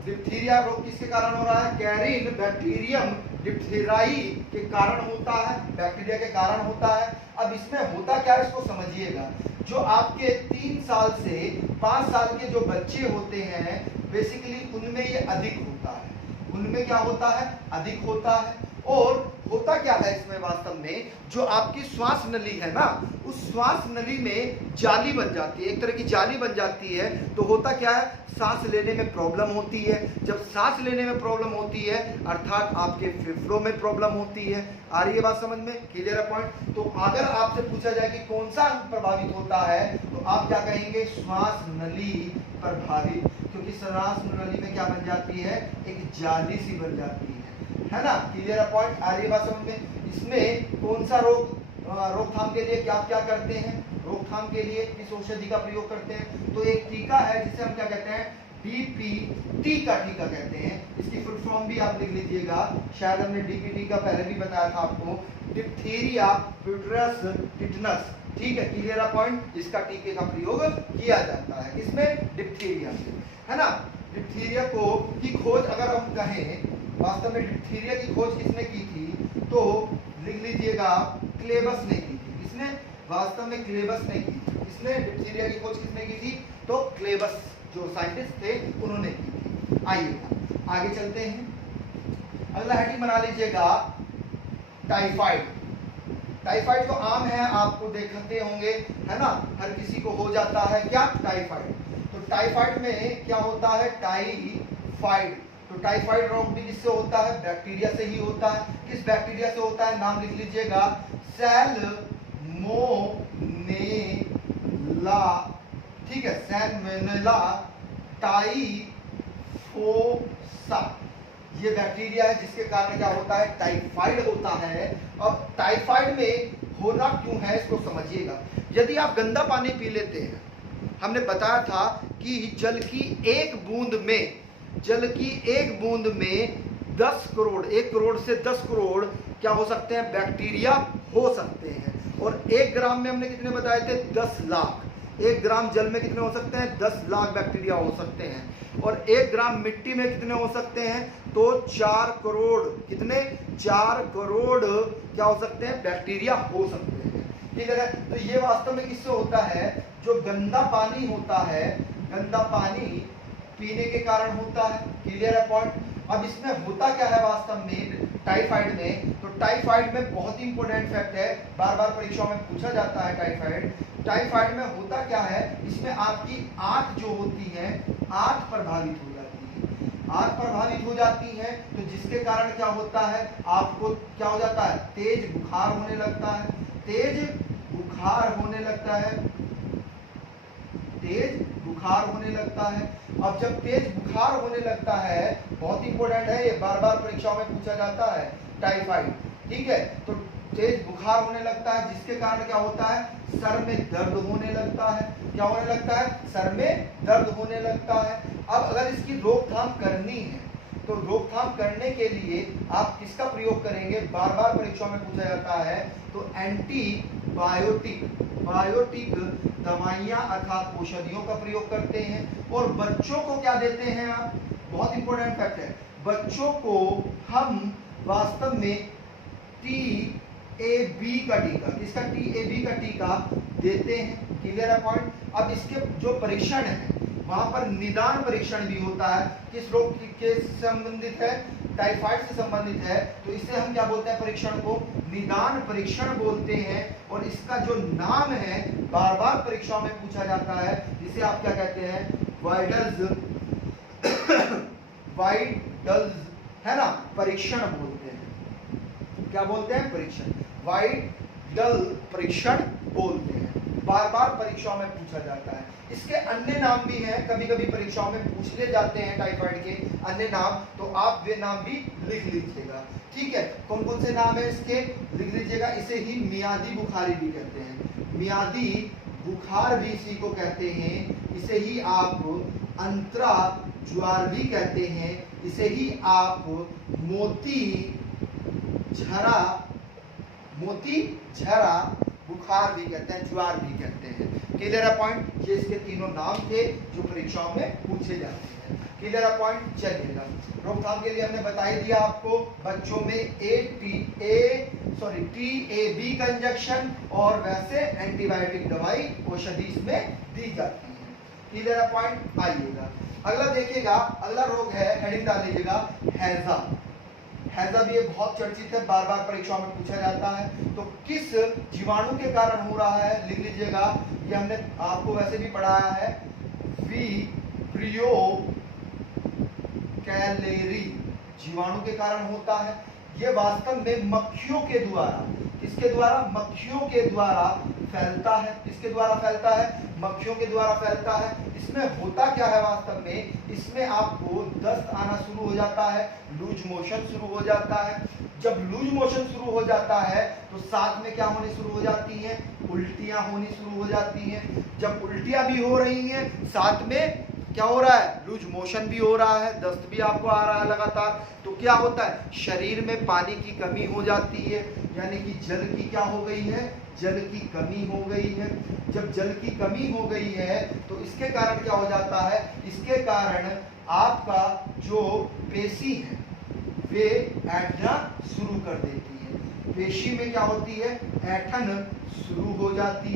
डिप्थीरिया रोग किसके कारण हो रहा है? कैरिन बैक्टीरियम डिप्थीरियाई के कारण होता है, बैक्टीरिया के कारण होता है। अब इसमें होता क्या है इसको समझिएगा। जो आपके 3 साल से 5 साल के जो बच्चे होते हैं बेसिकली उनमें ये अधिक होता है। उनमें क्या होता है? अधिक होता है। और होता क्या है इसमें वास्तव में, जो आपकी श्वास नली है ना, उस श्वास नली में जाली बन जाती है, एक तरह की जाली बन जाती है। तो होता क्या है, सांस लेने में प्रॉब्लम होती है। जब सांस लेने में प्रॉब्लम होती है अर्थात आपके फेफड़ों में प्रॉब्लम होती है। आ रही है बात समझ में, क्लियर है पॉइंट। तो अगर आपसे पूछा जाए कि कौन सा अंग प्रभावित होता है, तो आप क्या कहेंगे, श्वास नली प्रभावित, क्योंकि श्वास नली में क्या बन जाती है, एक जाली सी बन जाती है ना। क्लियर है पॉइंट, आ रही है बात समझ में। इसमें कौन सा रोकथाम के लिए क्या क्या करते हैं, रोकथाम के लिए किस औषधि का प्रयोग करते हैं, तो एक टीका है जिसे हम क्या कहते हैं, डीपीटी का टीका कहते हैं। इसकी फुल फॉर्म भी आप लिख लीजिएगा, शायद हमने डीपीटी का पहले भी बताया था आपको, डिप्थीरिया प्यूटरस टिटनस, ठीक है, क्लियर है पॉइंट। इसका टीके का प्रयोग किया जाता है, इसमें डिप्थीरिया से, है ना। डिप्थीरिया को की खोज अगर हम कहें, वास्तव में डिप्थीरिया की खोज किसने की थी, तो लिख लीजिएगा क्लेबस ने की थी। किसने, वास्तव में क्लेबस ने की थी। किसने, डिप्थीरिया की खोज किसने की थी, तो क्लेबस जो साइंटिस्ट थे उन्होंने की थी। आइए आगे चलते हैं, अगला हेडिंग बना लीजिएगा टाइफाइड। टाइफाइड तो आम है, आपको देखते होंगे, है ना, हर किसी को हो जाता है क्या, टाइफाइड। तो टाइफाइड में क्या होता है, टाइफाइड। तो टाइफाइड रोग भी किससे होता है, बैक्टीरिया से ही होता है। किस बैक्टीरिया से होता है, नाम लिख लीजिएगा, सैल्मोनेला, ठीक है, सैल्मोनेला टाइफोसा, ये बैक्टीरिया है जिसके कारण क्या होता है, टाइफाइड होता है। अब टाइफाइड में होना क्यों है इसको समझिएगा। यदि आप गंदा पानी पी लेते हैं, हमने बताया था कि जल की एक बूंद में 10 करोड़, 1 करोड़ से 10 करोड़ क्या हो सकते हैं, बैक्टीरिया हो सकते हैं। और 1 ग्राम में हमने कितने बताए थे, 10 लाख। 1 ग्राम जल में कितने हो सकते हैं, 10 लाख बैक्टीरिया हो सकते हैं। और 1 ग्राम मिट्टी में कितने हो सकते हैं, तो 4 करोड़, कितने, 4 करोड़ क्या हो सकते हैं, बैक्टीरिया हो सकते हैं, ठीक है। तो ये वास्तव में किससे होता है, जो गंदा पानी होता है, गंदा पानी पीने के कारण होता है, क्लियर है पॉइंट। अब इसमें होता क्या है वास्तव में टाइफाइड में, तो टाइफाइड में बहुत ही इंपॉर्टेंट फैक्ट है, बार बार परीक्षाओं में पूछा जाता है टाइफाइड में होता क्या है, इसमें आपकी आंख जो होती है, आंख प्रभावित हो जाती है, आंख प्रभावित हो जाती है। तो जिसके कारण क्या होता है, आपको क्या हो जाता है, तेज बुखार होने लगता है, तेज बुखार होने लगता है, तेज बुखार होने लगता है। अब जब तेज बुखार होने लगता है, बहुत इंपॉर्टेंट है ये, बार बार परीक्षाओं में पूछा जाता है टाइफाइड, ठीक है। तो तेज बुखार होने लगता है जिसके कारण क्या होता है, सर में दर्द होने लगता है, क्या होने लगता है, सर में दर्द होने लगता है। अब अगर इसकी रोकथाम करनी है, तो रोकथाम करने के लिए आप किसका प्रयोग करेंगे, बार बार परीक्षाओं में पूछा जाता है, तो एंटीबायोटिक, बायोटिक दवाइयां अर्थात औषधियों का प्रयोग करते हैं। और बच्चों को क्या देते हैं आप, बहुत इंपॉर्टेंट फैक्ट है, बच्चों को हम वास्तव में TAB का टीका, किसका, TAB का टीका देते हैं, क्लियर है पॉइंट। अब इसके जो परीक्षण है वहां पर निदान परीक्षण भी होता है, किस रोग के संबंधित है, टाइफाइड से संबंधित है, तो इसे हम क्या बोलते हैं, परीक्षण को निदान परीक्षण बोलते हैं। और इसका जो नाम है बार बार परीक्षाओं में पूछा जाता है, जिसे आप क्या कहते हैं, वाइडल्स है ना, परीक्षण बोलते हैं, क्या बोलते हैं, परीक्षण, वाइडल परीक्षण बोलते हैं, बार बार परीक्षाओं में पूछा जाता है। इसके अन्य नाम भी हैं, कभी कभी परीक्षाओं में पूछ ले जाते हैं टाइफाइड के अन्य नाम, तो आप वे नाम भी लिख लीजिएगा, ठीक है। कौन कौन से नाम है इसके, लिख लीजिएगा। इसे ही मियादी बुखारी भी कहते हैं, मियादी बुखार भी इसी को कहते हैं। इसे ही आप अंतरा ज्वार भी कहते हैं। इसे ही आप मोती झरा बुखार भी कहते हैं, ज्वार भी कहते हैं, क्लियर है पॉइंट। ये इसके तीनों नाम थे जो परीक्षाओं में पूछे जाते हैं, क्लियर है पॉइंट। चलिएगा, रोकथाम के लिए हमने बता ही दिया आपको, बच्चों में TAB का इंजेक्शन और वैसे एंटीबायोटिक दवाई औषधि इसमें दी जाती है, क्लियर है पॉइंट। आइएगा अगला देखिएगा, अगला रोग है, हेडिंग डाल लीजिएगा, हैजा। हैजा भी एक बहुत चर्चित है, बार बार परीक्षाओं में पूछा जाता है। तो किस जीवाणु के कारण हो रहा है, लिख लीजिएगा, ये हमने आपको वैसे भी पढ़ाया है, विब्रियो कैलेरी जीवाणु के कारण होता है। ये वास्तव में मक्खियों के द्वारा, किसके द्वारा, मक्खियों के द्वारा फैलता है। किसके द्वारा फैलता है, मक्खियों के द्वारा फैलता है। इसमें होता क्या है वास्तव में, इसमें आपको दस्त आना शुरू हो जाता है, लूज मोशन शुरू हो जाता है। जब लूज मोशन शुरू हो जाता है तो साथ में क्या होनी शुरू हो जाती है, उल्टियां होनी शुरू हो जाती हैं। जब उल्टियां भी हो रही हैं, साथ में क्या हो रहा है, लूज मोशन भी हो रहा है, दस्त भी आपको आ रहा है लगातार, तो क्या होता है, शरीर में पानी की कमी हो जाती है, यानी कि जल की क्या हो गई है, जल की कमी हो गई है। जब जल की कमी हो गई है तो इसके कारण क्या हो जाता है, इसके कारण आपका जो पेशी है वे ऐठना शुरू कर देती है। पेशी में क्या होती है, ऐठन शुरू हो जाती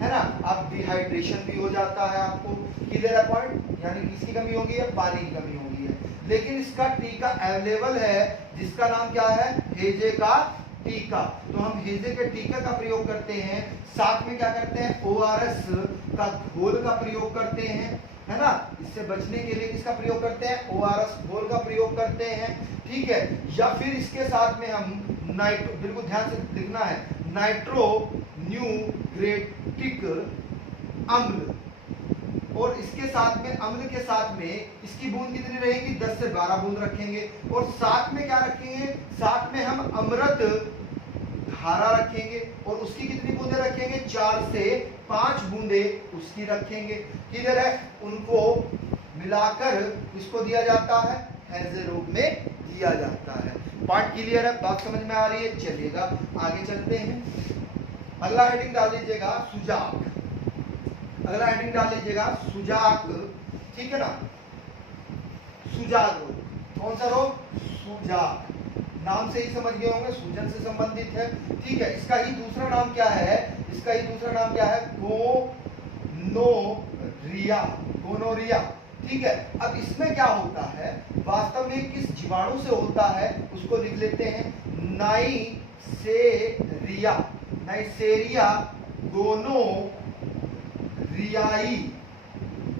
है ना। अब डिहाइड्रेशन भी हो जाता है आपको, क्लियर है पॉइंट, यानी किसकी कमी होगी है, पानी की कमी होगी है। लेकिन इसका टीका अवेलेबल है, जिसका नाम क्या है, हेजे का टीका। तो हम हेजे के टीका का प्रयोग करते हैं, साथ में क्या करते हैं, ओआरएस का घोल का प्रयोग करते हैं, है ना। इससे बचने के लिए किसका प्रयोग करते हैं, ओआरएस घोल का प्रयोग करते हैं, ठीक है। या फिर इसके साथ में हम नाइट्रो, बिल्कुल ध्यान से लिखना है, नाइट्रो न्यूग्रेटिक अम्ल, और इसके साथ में अम्ल के साथ में इसकी बूंद कितनी रहेगी, 10 से 12 बूंद रखेंगे। और साथ में क्या रखेंगे, साथ में हम अमृत धारा रखेंगे, और उसकी कितनी बूंदे रखेंगे, 4 से 5 बूंदे उसकी रखेंगे, क्लियर है। उनको मिलाकर इसको दिया जाता है, हैजे रूप में दिया जाता है। पार्ट क्लियर है, बात समझ में आ रही है, चलिएगा आगे चलते हैं। अगला हेडिंग डाल लीजिएगा सुजाक, अगला हेडिंग डाल लीजिएगा सुजाक, ठीक है ना। सुजाक रोग, कौन सा रोग, सुजाक, नाम से ही समझ गए होंगे, सूजन से संबंधित है, ठीक है। इसका ही दूसरा नाम क्या है, इसका ही दूसरा नाम क्या है, गोनोरिया, गोनोरिया, ठीक है। अब इसमें क्या होता है, वास्तव में किस जीवाणु से होता है उसको लिख लेते हैं, नाइसेरिया, नाइसेरिया गोनोरियाई,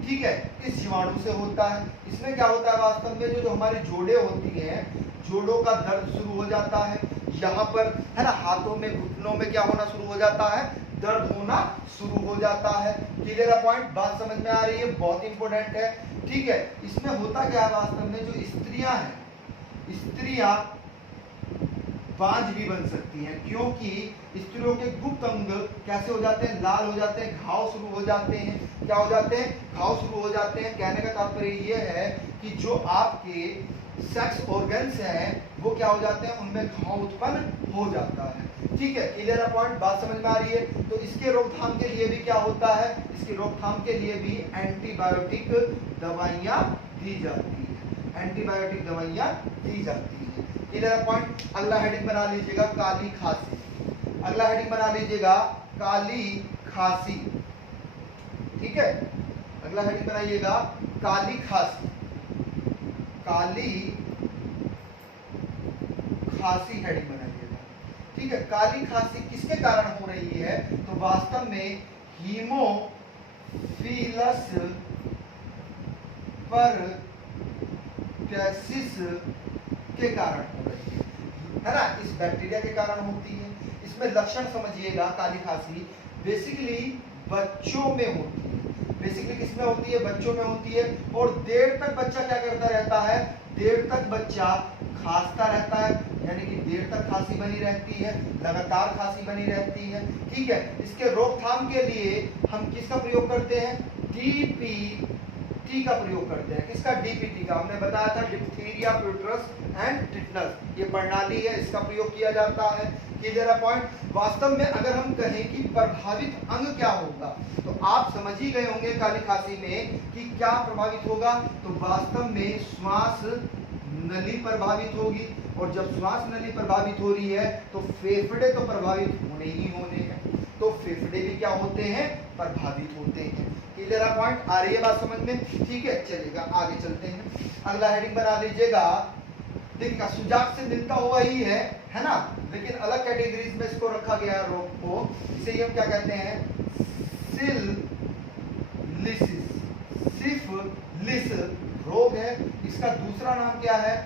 ठीक है, इस जीवाणु से होता है। इसमें क्या होता है, वास्तव में जो हमारी जोड़ें होती हैं, जोड़ों का दर्द शुरू हो जाता है, यहाँ पर है ना, हाथों में घुटनों में क्या होना शुरू हो जाता है, दर्द होना शुरू हो जाता है, क्लियर है पॉइंट, बात समझ में आ रही है, बहुत इंपॉर्टेंट है, ठीक है। इसमें होता क्या है, वास्तव में जो स्त्रियां हैं, स्त्रियां बांझ भी बन सकती हैं, क्योंकि स्त्रियों के गुप्त अंग कैसे हो जाते हैं, लाल हो जाते हैं, घाव शुरू हो जाते हैं, क्या हो जाते हैं, घाव शुरू हो जाते हैं। कहने का तात्पर्य ये है कि जो आपके सेक्स ऑर्गन्स हैं वो क्या हो जाते हैं, उनमें घाव उत्पन्न हो जाता है, ठीक है, क्लियर है पॉइंट, बात समझ में आ रही है। तो इसके रोकथाम के लिए भी क्या होता है, इसके रोकथाम के लिए भी एंटीबायोटिक दवाइयां दी जाती है, एंटीबायोटिक दवाइयां दी जाती है, क्लियर है पॉइंट। अगला हेडिंग बना लीजिएगा काली खांसी, अगला हेडिंग बना लीजिएगा काली खांसी, ठीक है। अगला हेडिंग बनाइएगा काली खांसी, काली खांसी हेडिंग बनाइएगा, ठीक है। काली खांसी किसके कारण हो रही है, तो वास्तव में हीमोफिलस परटैसिस के कारण हो रही है ना, इस बैक्टीरिया के कारण होती है। इसमें लक्षण समझिएगा, काली खांसी बेसिकली बच्चों में होती है, बेसिकली किसमें होती है, बच्चों में होती है। और देर तक बच्चा क्या करता रहता है, देर तक बच्चा खांसता रहता है, यानी कि देर तक खांसी बनी रहती है, लगातार खांसी बनी रहती है, ठीक है। इसके रोकथाम के लिए हम किसका प्रयोग करते हैं, डीपीटी का प्रयोग करते हैं। किसका, डीपीटी का, हमने बताया था डिप्थीरिया, प्यूटरस एंड टिटनस, ये प्रणाली है, इसका प्रयोग किया जाता है, क्लियर है पॉइंट। वास्तव में अगर हम कहें कि प्रभावित अंग क्या होगा, तो आप समझ ही गए होंगे काली खांसी में कि क्या प्रभावित होगा, तो वास्तव में श्वास नली प्रभावित होगी, और जब श्वास नली प्रभावित हो रही है तो फेफड़े तो प्रभावित होने ही होने हैं, तो फेफड़े भी क्या होते हैं, प्रभावित होते हैं, क्लियर है पॉइंट, आ रही है बात समझ में, ठीक है। चलिएगा आगे चलते हैं। अगला हेडिंग बना लीजिएगा देखिएगा सुजाक से मिलता हुआ ही है ना, लेकिन अलग कैटेगरीज में इसको रखा गया है रोग को। इसे हम क्या कहते हैं, सिफिलिसिस, सिफिलिस रोग है। इसका दूसरा नाम क्या है,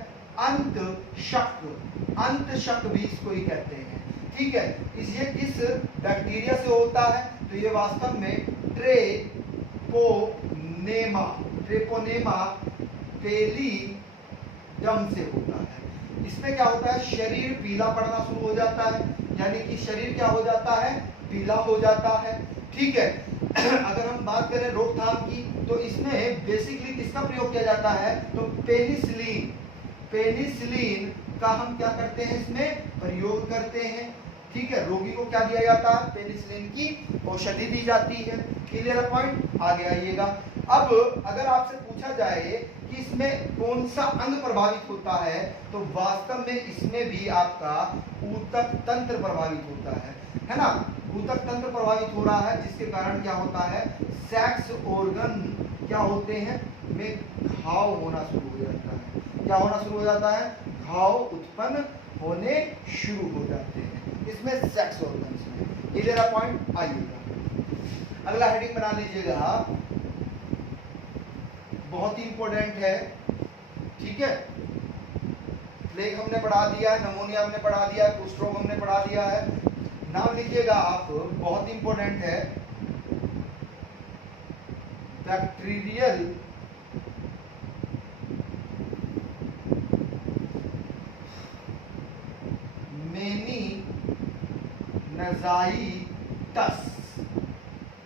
अंतशक, अंतशक भी इसको ही कहते हैं। ठीक है, ये किस बैक्टीरिया से होता है, तो ये वास्तव में ट्रेपोनेमा, ट्रेपोनेमा पेलिडम से होता है। इसमें क्या होता है, शरीर पीला पड़ना शुरू हो जाता है, यानी कि शरीर क्या हो जाता है, पीला हो जाता है। ठीक है अगर हम बात करें रोकथाम की, तो इसमें बेसिकली किसका प्रयोग किया जाता है, तो पेनिसिलिन, पेनिसिलिन का हम क्या करते हैं, इसमें प्रयोग करते हैं। ठीक है, रोगी को क्या दिया जाता है, पेनिसिलिन की औषधि दी जाती है। क्लियर पॉइंट, आगे आइएगा। अब अगर आपसे पूछा जाए कि इसमें कौन सा अंग प्रभावित होता है, तो वास्तव में इसमें भी आपका ऊतक तंत्र प्रभावित होता है ना। ऊतक तंत्र प्रभावित हो रहा है, जिसके कारण क्या होता है, सेक्स ऑर्गन क्या होते हैं में घाव होना शुरू हो जाता है। क्या होना शुरू हो जाता है, घाव उत्पन्न होने शुरू हो जाते हैं इसमें सेक्स ऑर्गन्स में। क्लियर पॉइंट, आइएगा अगला हेडिंग बना लीजिएगा, बहुत ही इंपॉर्टेंट है। ठीक है, प्लेग हमने पढ़ा दिया है, नमोनिया हमने पढ़ा दिया है, कुष्ठ रोग हमने पढ़ा दिया है। नाम लिखिएगा आप, बहुत इंपॉर्टेंट है, बैक्टीरियल मेनिनजाइटिस।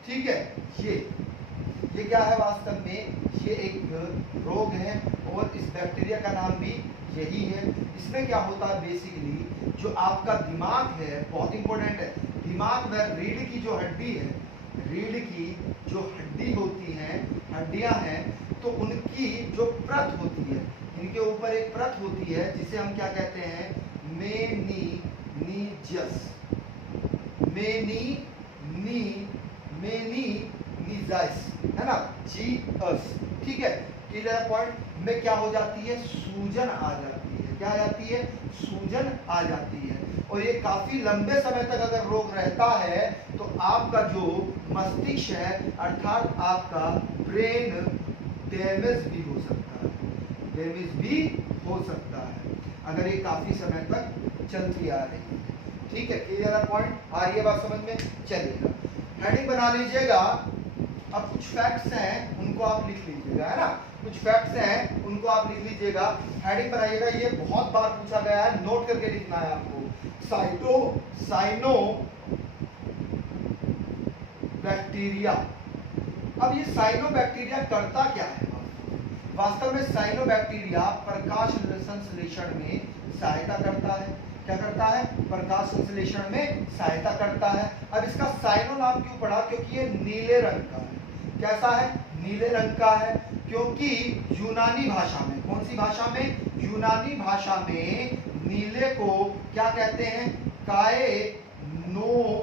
ठीक है, ये क्या है, वास्तव में ये एक रोग है और इस बैक्टीरिया का नाम भी यही है। इसमें क्या होता है, बेसिकली जो आपका दिमाग है, बहुत इंपॉर्टेंट है, दिमाग में रीढ़ की जो हड्डी है, रीढ़ की जो हड्डी होती है, हड्डियां हैं, तो उनकी जो परत होती है, इनके ऊपर एक परत होती है जिसे हम क्या कहते हैं, मेनिनिजस, मेनिनिजाइस है ना, जीएस। ठीक है, क्लियर पॉइंट में क्या हो जाती है, सूजन आ जाती है। क्या आ जाती है, सूजन आ जाती है। और ये काफी लंबे समय तक अगर रोग रहता है, तो आपका जो मस्तिष्क है, अर्थात आपका ब्रेन डैमेज भी हो सकता है, डैमेज भी हो सकता है अगर ये काफी समय तक चलती आ रही है। ठीक है, क्लियर पॉइंट, आ रही है बात समझ में, चलिएगा हेडिंग बना लीजिएगा। अब कुछ फैक्ट्स हैं, उनको आप लिख लीजिएगा, है ना, कुछ फैक्ट्स हैं उनको आप लिख लीजिएगा, हेडिंग बनाइएगा। ये बहुत बार पूछा गया है, नोट करके लिखना है आपको। Cyanobacteria. अब ये साइनो बैक्टीरिया करता क्या है, वास्तव में साइनो बैक्टीरिया प्रकाश संश्लेषण में सहायता करता है। क्या करता है, प्रकाश संश्लेषण में सहायता करता है। अब इसका साइनो नाम क्यों पड़ा, क्योंकि ये नीले रंग का है। कैसा है, नीले रंग का है, क्योंकि यूनानी भाषा में, कौन सी भाषा में, यूनानी भाषा में नीले को क्या कहते हैं, काइनोस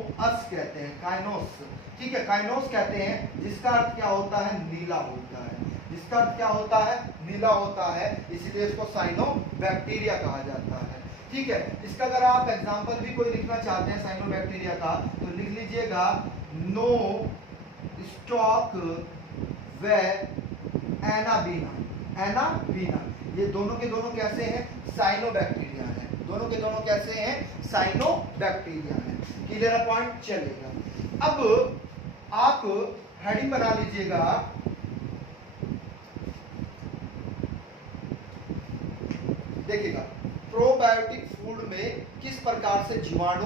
कहते हैं, काइनोस। ठीक है, काइनोस कहते हैं, जिसका अर्थ क्या होता है, नीला होता है, जिसका अर्थ क्या होता है, नीला होता है, इसलिए इसको साइनो बैक्टीरिया कहा जाता है। ठीक है, इसका अगर आप एग्जांपल भी कोई लिखना चाहते हैं साइनो बैक्टीरिया का, तो लिख लीजिएगा नो स्टॉक व एनाबीना। एनाबीना ये दोनों के दोनों कैसे हैं, साइनो बैक्टीरिया है, दोनों के दोनों कैसे हैं, साइनो बैक्टीरिया है। क्लियर पॉइंट, चलेगा। अब आप हेडिंग बना लीजिएगा, देखिएगा प्रोबायोटिक फूड में किस प्रकार से जीवाणु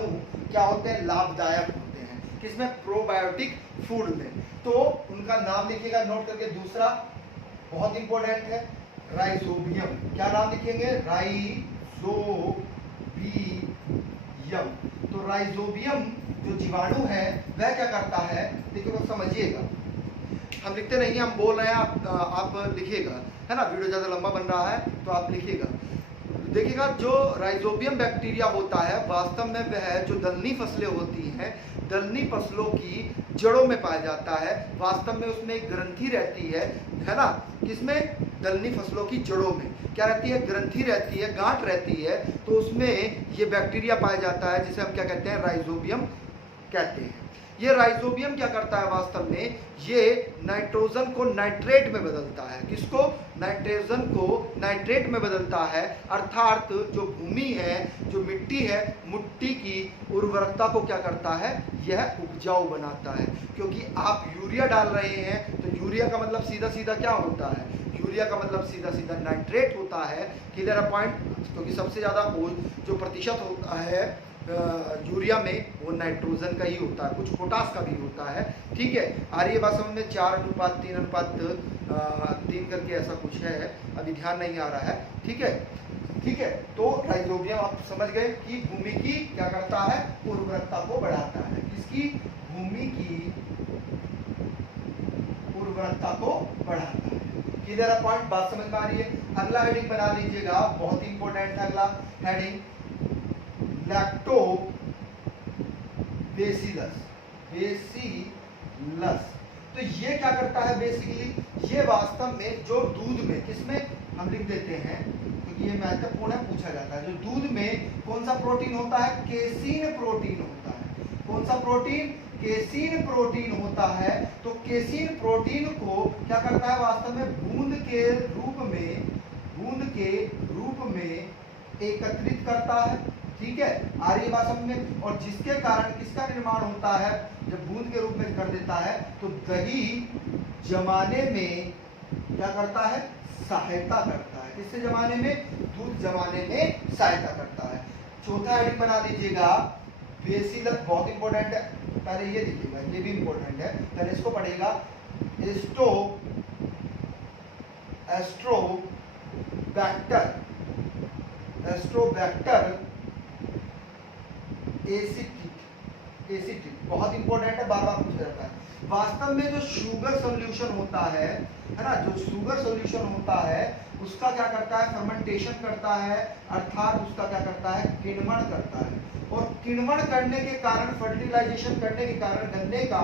क्या होते हैं, लाभदायक होते हैं, किसमें, प्रोबायोटिक फूड में। तो उनका नाम लिखिएगा नोट करके। दूसरा बहुत इंपॉर्टेंट है, राइजोबियम। क्या नाम लिखेंगे, राइजोबियम। तो राइजोबियम जो जीवाणु है वह क्या करता है, देखिए वो समझिएगा, हम लिखते नहीं, हम बोल रहे हैं, आप लिखिएगा, है ना, वीडियो ज्यादा लंबा बन रहा है तो आप लिखिएगा। देखिएगा, जो राइजोबियम बैक्टीरिया होता है, वास्तव में वह जो दलनी फसलें होती हैं, दलनी फसलों की जड़ों में पाया जाता है। वास्तव में उसमें एक ग्रंथि रहती है ना, किसमें? दलहनी फसलों की जड़ों में क्या रहती है? ग्रंथि रहती है, गांठ रहती है। तो उसमें ये बैक्टीरिया पाया जाता है जिसे हम क्या कहते हैं? राइजोबियम कहते हैं। ये राइजोबियम क्या करता है? वास्तव में ये नाइट्रोजन को नाइट्रेट में बदलता है। किसको? नाइट्रोजन को नाइट्रेट में बदलता है। अर्थात जो भूमि है, जो मिट्टी है, मिट्टी की उर्वरकता को क्या करता है? यह उपजाऊ बनाता है। क्योंकि आप यूरिया डाल रहे हैं तो यूरिया का मतलब सीधा सीधा क्या होता है? यूरिया का मतलब सीधा सीधा नाइट्रेट होता है। क्लियर है पॉइंट? क्योंकि सबसे ज़्यादा जो प्रतिशत होता है यूरिया में वो नाइट्रोजन का ही होता है, कुछ पोटास का भी होता है। ठीक है, आ रही है बात समझ में? 4:3:3 करके ऐसा कुछ है, अभी ध्यान नहीं आ रहा है। ठीक है, ठीक है। तो राइजोबियम आप समझ गए कि भूमि की क्या करता है? उर्वरकता को बढ़ाता है। किसकी? भूमि की उर्वरकता को बढ़ाता है। क्लियर है पॉइंट? बात समझ में आ रही है? अगला हेडिंग बना लीजिएगा, बहुत इंपॉर्टेंट है अगला हेडिंग, लैक्टोबैसिलस। बेसिलस तो ये क्या करता है? बेसिकली ये वास्तव में जो दूध में, किसमें हम लिख देते हैं क्योंकि ये महत्वपूर्ण है, पूछा जाता है, जो दूध में कौन सा प्रोटीन होता है? केसीन प्रोटीन होता है। कौन सा प्रोटीन? केसीन प्रोटीन होता है। तो केसीन प्रोटीन को क्या करता है? वास्तव में बूंद के रूप में एकत्रित करता है। ठीक है, आ रही बात समझ में? और जिसके कारण किसका निर्माण होता है? जब बूंद के रूप में कर देता है तो दही जमाने में क्या करता है? सहायता करता है। किससे जमाने में? दूध जमाने में सहायता करता है। चौथा हेडिंग बना लीजिएगा, बेसिलस। बहुत इंपॉर्टेंट है, पहले ये देखिएगा, ये भी इंपॉर्टेंट है, पहले इसको पढ़ेगा। एस्ट्रोबैक्टर एसिटिक बहुत इंपॉर्टेंट है, बार बार पूछा जाता है। वास्तव में जो शुगर सॉल्यूशन होता है ना, जो शुगर सॉल्यूशन होता है उसका क्या करता है? फर्मेंटेशन करता है, अर्थात उसका क्या करता है? किण्वन करता है। और किण्वन करने के कारण, फर्टिलाइजेशन करने के कारण गन्ने का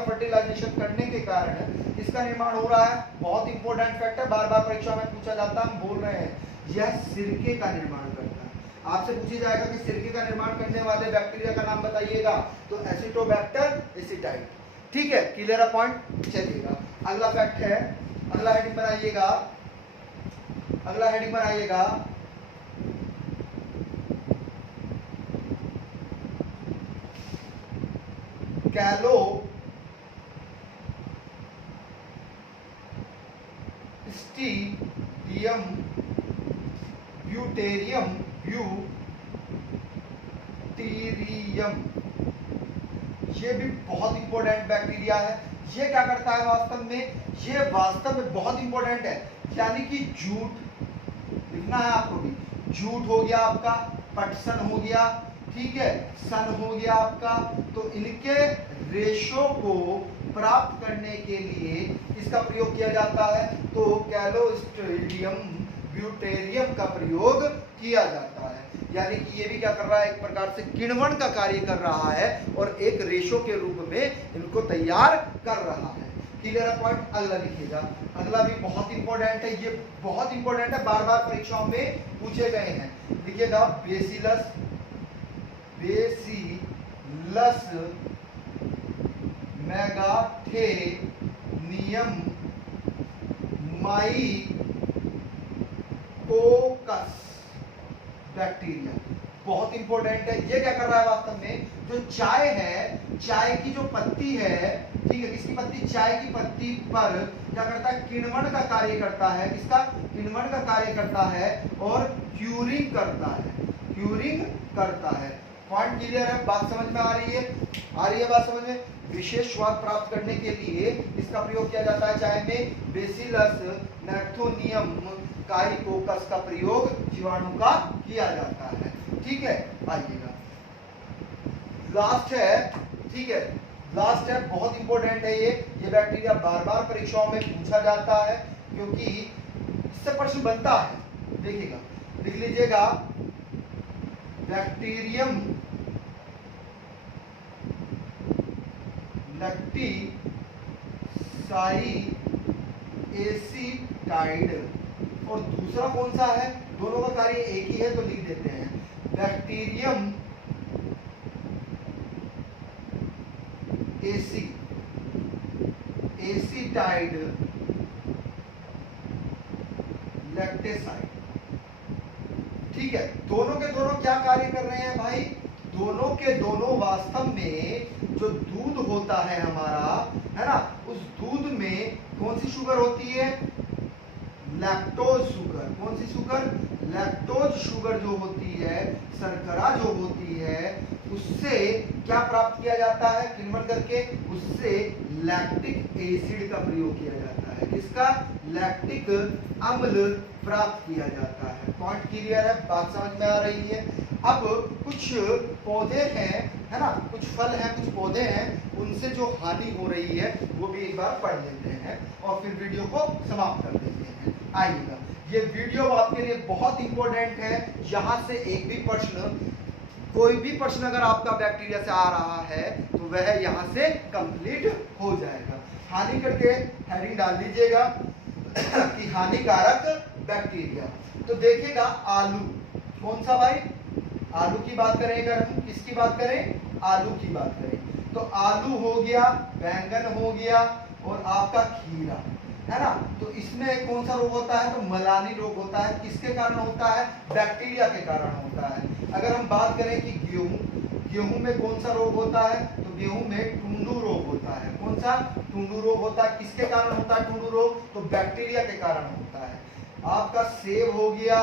फर्टिलाइजेशन करने के कारण इसका निर्माण हो रहा है। बहुत इंपॉर्टेंट फैक्ट है, बार बार परीक्षा में पूछा जाता है, हम बोल रहे हैं, यह सिरके का निर्माण करता है। आपसे पूछी जाएगा कि सिरके का निर्माण करने वाले बैक्टीरिया का नाम बताइएगा, तो एसिटोबैक्टर एसिटाइट। ठीक है, क्लियर है पॉइंट? चलिएगा, अगला फैक्ट है, अगला हेडिंग बनाइएगा, कैलोस्ट्रीडियम ब्यूटेरियम ये भी बहुत इंपॉर्टेंट बैक्टीरिया है। ये क्या करता है? वास्तव में बहुत इंपॉर्टेंट है, यानी कि जूट लिखना है आपको भी। जूट हो गया आपका, पटसन हो गया, ठीक है, सन हो गया आपका। तो इनके रेशो को प्राप्त करने के लिए इसका प्रयोग किया जाता है। तो कैलोस्ट्रिडियम ब्यूटेरियम का प्रयोग किया जाता है। यानी कि ये भी क्या कर रहा है? एक प्रकार से किण्वन का कार्य कर रहा है और एक रेशो के रूप में इनको तैयार कर रहा है। क्लियर है पॉइंट? अगला लिखिएगा, अगला भी बहुत इंपॉर्टेंट है, ये बहुत इंपॉर्टेंट है, बार बार परीक्षाओं में पूछे गए हैं। लिखिएगा, बेसिलस मेगाथेनियम माइकोकस बैक्टीरिया बहुत इंपॉर्टेंट है। ये क्या कर रहा है? वास्तव में जो चाय है, चाय की जो पत्ती है, ठीक है, किसकी पत्ती? चाय की पत्ती पर क्या करता है? किण्वन का कार्य करता है। किसका? किण्वन का कार्य करता है और क्यूरिंग करता है। पॉइंट क्लियर है? बात समझ में आ रही है? बात समझ में? विशेष स्वाद प्राप्त करने के लिए इसका प्रयोग किया जाता है चाय में। बेसिलस नैक्थोनियम काइकोकस का प्रयोग जीवाणु का किया जाता है। ठीक है, आइएगा, लास्ट है, ठीक है, लास्ट है, बहुत इंपॉर्टेंट है ये बैक्टीरिया बार बार परीक्षाओं में पूछा जाता है क्योंकि इससे प्रश्न बनता है। देखिएगा, लिख लीजिएगा, बैक्टीरियम लैक्टिसाइएसिटाइड। और दूसरा कौन सा है, दोनों का कार्य एक ही है तो लिख देते हैं बैक्टीरियम एसिटाइड लैक्टेसाइड। ठीक है, दोनों के दोनों क्या कार्य कर रहे हैं भाई, दोनों के दोनों वास्तव में जो दूध होता है हमारा, है ना, उस दूध में कौन सी शुगर होती है, लैक्टोज शुगर। कौन सी शुगर, लैक्टोज शुगर जो होती है, शर्करा जो होती है, उससे क्या प्राप्त किया जाता है, किन्वट करके उससे लैक्टिक एसिड का प्रयोग किया जाता है। किसका, लैक्टिक अम्ल प्राप्त किया जाता है। पॉइंट क्लियर है, बात समझ में आ रही है। अब कुछ पौधे हैं, है ना, कुछ फल हैं, कुछ पौधे हैं, उनसे जो हानि हो रही है वो भी एक बार पढ़ लेते हैं और फिर वीडियो को समाप्त कर देते हैं। आइएगा, ये वीडियो आपके लिए बहुत इंपॉर्टेंट है। यहाँ से एक भी प्रश्न, कोई भी प्रश्न अगर आपका बैक्टीरिया से आ रहा है तो वह यहाँ से कंप्लीट हो जाएगा। हानि करके हेडिंग डाल दीजिएगा कि हानिकारक बैक्टीरिया। तो देखिएगा आलू, कौन सा भाई, आलू की बात करें, अगर हम किसकी बात करें, आलू की बात करें, तो आलू हो गया, बैंगन हो गया और आपका खीरा, है ना। तो इसमें कौन सा रोग होता है, तो मलानी रोग होता है। किसके कारण होता है, बैक्टीरिया के कारण होता है। अगर हम बात करें कि गेहूं में कौन सा रोग होता है, तो गेहूं में टुंडू रोग होता है। कौन सा, टुंडू रोग होता है। किसके कारण होता है टुंडू रोग, तो बैक्टीरिया के कारण होता है। आपका सेब हो गया,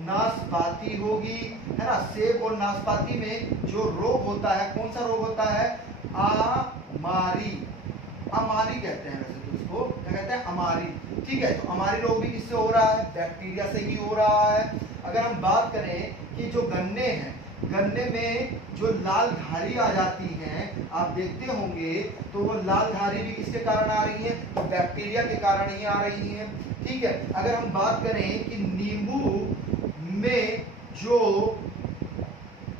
नाशपाती होगी, है ना, सेब और नाशपाती में जो रोग होता है, कौन सा रोग होता है, अमारी कहते हैं, वैसे तो इसको क्या कहते हैं, अमारी। ठीक है, तो अमारी रोग भी किससे हो रहा है, बैक्टीरिया से ही हो रहा है। अगर हम बात करें कि जो गन्ने हैं, गन्ने में जो लाल धारी आ जाती हैं, आप देखते होंगे, तो वो लाल धारी भी किसके कारण आ रही है, तो बैक्टीरिया के कारण ही आ रही है। ठीक है, अगर हम बात करें कि नींबू में जो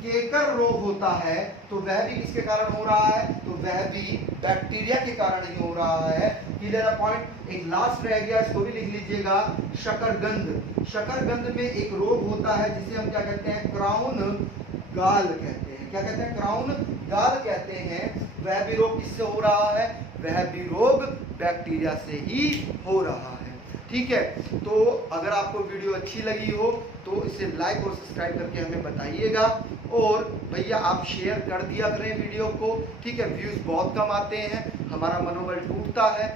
केकर रोग होता है, तो वह भी किसके कारण हो रहा है, तो वह भी बैक्टीरिया के कारण ही हो रहा है। Clear point. एक लास्ट रह गया, इसको भी लिख लीजिएगा, शकरगंध। शकरगंध में एक रोग होता है जिसे हम क्या कहते हैं, क्राउन गाल कहते हैं। क्या कहते हैं, क्राउन गाल कहते हैं। वह भी रोग किससे हो रहा है, वह भी रोग बैक्टीरिया से ही हो रहा है। ठीक है, तो अगर आपको वीडियो अच्छी लगी हो तो इसे लाइक और सब्सक्राइब करके हमें बताइएगा। और भैया आप शेयर कर दिया करें वीडियो को। ठीक है, व्यूज बहुत कम आते हैं, हमारा मनोबल टूटता है।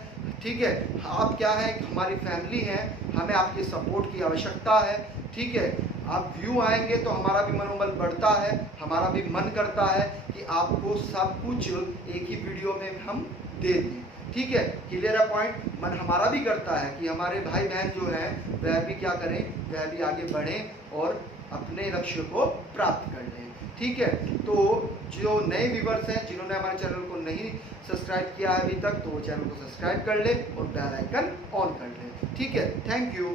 ठीक है, आप क्या है, हमारी फैमिली है, हमें आपके सपोर्ट की आवश्यकता है। ठीक है, आप व्यू आएंगे तो हमारा भी मनोबल बढ़ता है, हमारा भी मन करता है कि आपको सब कुछ एक ही वीडियो में हम दे दें। ठीक है, क्लियर है पॉइंट। मन हमारा भी करता है कि हमारे भाई बहन जो हैं वह भी क्या करें, वह भी आगे बढ़ें और अपने लक्ष्य को प्राप्त कर लें। ठीक है, तो जो नए व्यूवर्स हैं, जिन्होंने हमारे चैनल को नहीं सब्सक्राइब किया है अभी तक, तो वो चैनल को सब्सक्राइब कर ले और बेल आइकन ऑन कर ले। ठीक है, थैंक यू।